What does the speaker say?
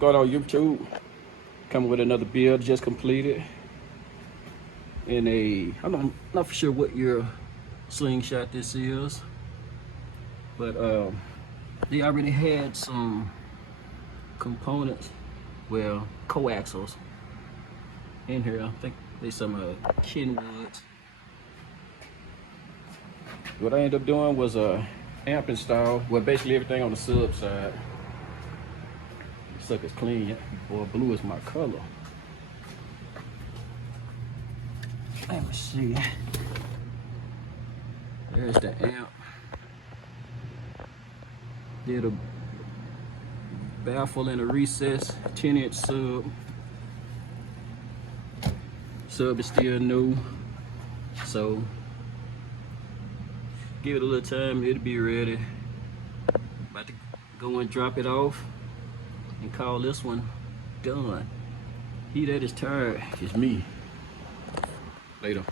Going on YouTube, coming with another build just completed in a, I'm not for sure what year Slingshot this is, but they already had some components, well, coaxials in here. I think they some Kenwoods. What I ended up doing was a amp install, well, basically everything on the sub side. Sucker's clean. Boy, blue is my color. Let me see. There's the amp. Did a baffle in a recess, 10-inch sub. Sub is still new, so give it a little time, it'll be ready. About to go and drop it off and call this one done. He that is tired is me. Later.